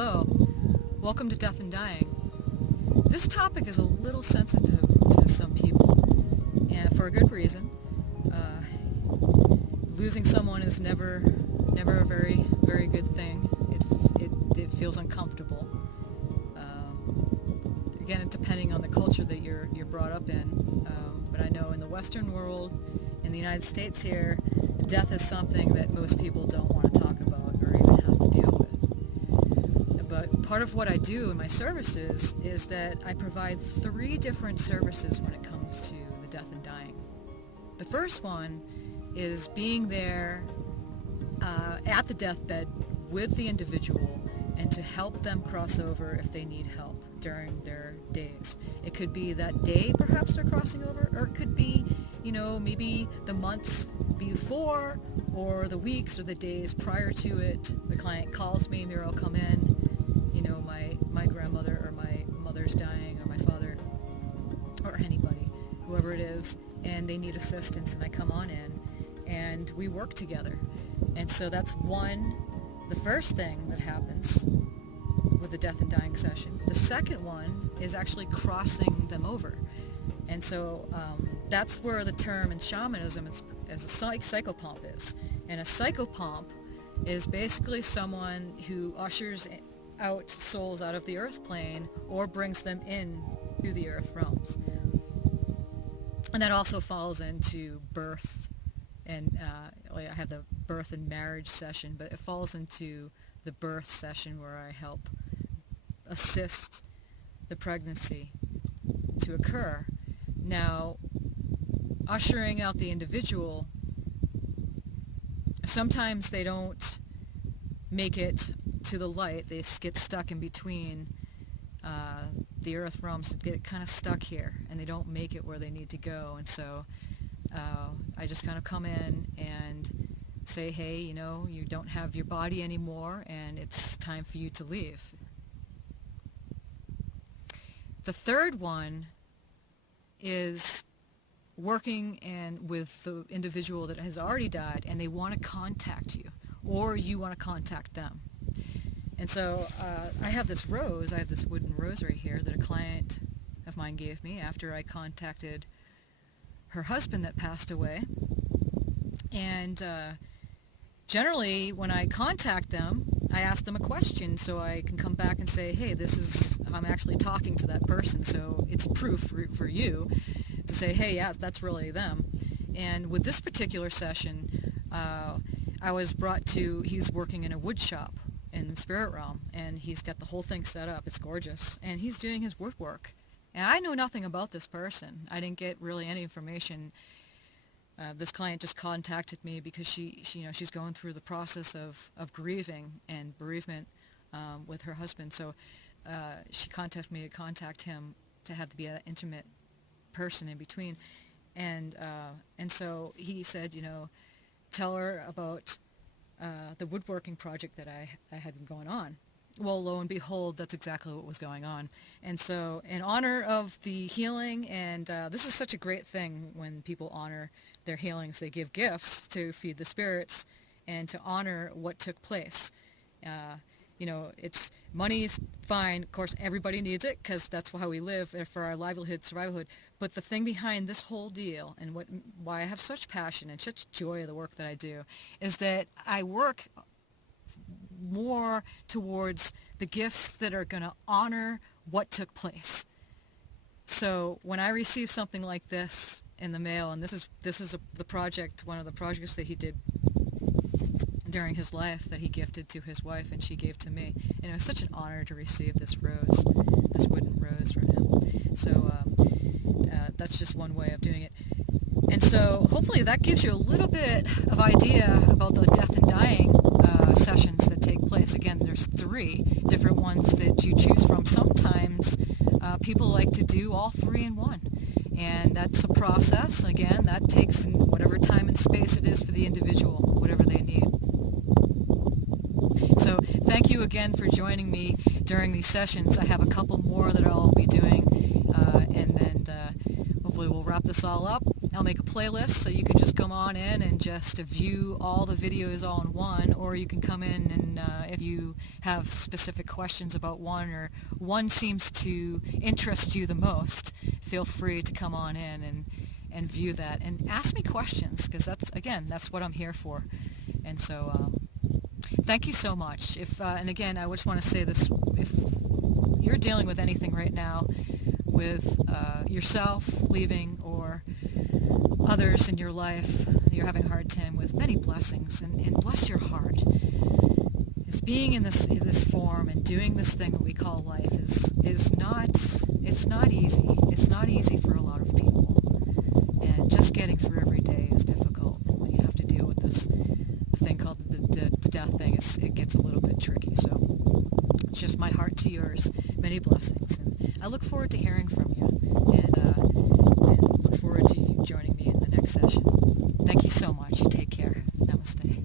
Hello, welcome to Death and Dying. This topic is a little sensitive to some people, and for a good reason. Losing someone is never a very, very good thing. It feels uncomfortable. Again, depending on the culture that you're brought up in. But I know in the Western world, in the United States here, death is something that most people don't want to talk about or even have to deal with. But part of what I do in my services is that I provide 3 different services when it comes to the death and dying. The first one is being there at the deathbed with the individual and to help them cross over if they need help during their days. It could be that day perhaps they're crossing over, or it could be, maybe the months before or the weeks or the days prior to it. The client calls me, Mira, I'll come in, my grandmother or my mother's dying, or my father, or anybody, whoever it is, and they need assistance, and I come on in and we work together. And so that's the first thing that happens with the death and dying session. The second one is actually crossing them over. And so that's where the term in shamanism as a psychopomp is. And a psychopomp is basically someone who ushers out souls out of the earth plane or brings them in to the earth realms. And that also falls into birth. And I have the birth and marriage session, but it falls into the birth session where I help assist the pregnancy to occur. Now, ushering out the individual, sometimes they don't make it to the light. They get stuck in between the earth realms and get kind of stuck here, and they don't make it where they need to go. And so I just kind of come in and say, hey, you don't have your body anymore, and it's time for you to leave. The third one is working with the individual that has already died, and they want to contact you, or you want to contact them. And so I have this wooden rosary here that a client of mine gave me after I contacted her husband that passed away. And generally, when I contact them, I ask them a question so I can come back and say, hey, I'm actually talking to that person, so it's proof for you to say, hey, yeah, that's really them. And with this particular session, I was brought to, he's working in a wood shop in the spirit realm, and he's got the whole thing set up. It's gorgeous. And he's doing his woodwork. And I know nothing about this person. I didn't get really any information. This client just contacted me because she's going through the process of grieving and bereavement with her husband. So she contacted me to contact him to have to be an intimate person in between. And so he said, tell her about the woodworking project that I had been going on. Well, lo and behold, that's exactly what was going on. And so in honor of the healing, and this is such a great thing when people honor their healings, they give gifts to feed the spirits and to honor what took place. It's money's fine. Of course, everybody needs it because that's how we live for our livelihood, survivalhood. But the thing behind this whole deal, and why I have such passion and such joy of the work that I do, is that I work more towards the gifts that are going to honor what took place. So when I receive something like this in the mail, and this is the project, one of the projects that he did during his life that he gifted to his wife and she gave to me, and it was such an honor to receive this wooden rose from him. So that's just one way of doing it. And so hopefully that gives you a little bit of idea about the death and dying sessions that take place. Again, there's 3 different ones that you choose from. Sometimes people like to do all 3 in one. And that's a process. Again, that takes whatever time and space it is for the individual, whatever they need. So thank you again for joining me during these sessions. I have a couple more that I'll be doing, and then hopefully hopefully we'll wrap this all up. I'll make a playlist so you can just come on in and just view all the videos all in one, or you can come in and if you have specific questions about one, or one seems to interest you the most, feel free to come on in and view that and ask me questions, because that's what I'm here for. And so thank you so much. And again, I just want to say this: if you're dealing with anything right now, with yourself leaving or others in your life you're having a hard time with, many blessings, and bless your heart. Is being in this form and doing this thing that we call life is not easy. It's not easy for a lot of people, and just getting through every day is difficult. When you have to deal with this thing called the death thing, it gets a little bit tricky. So it's just my heart to yours. Many blessings, and I look forward to hearing from you, and look forward to you joining me in the next session. Thank you so much. You take care. Namaste.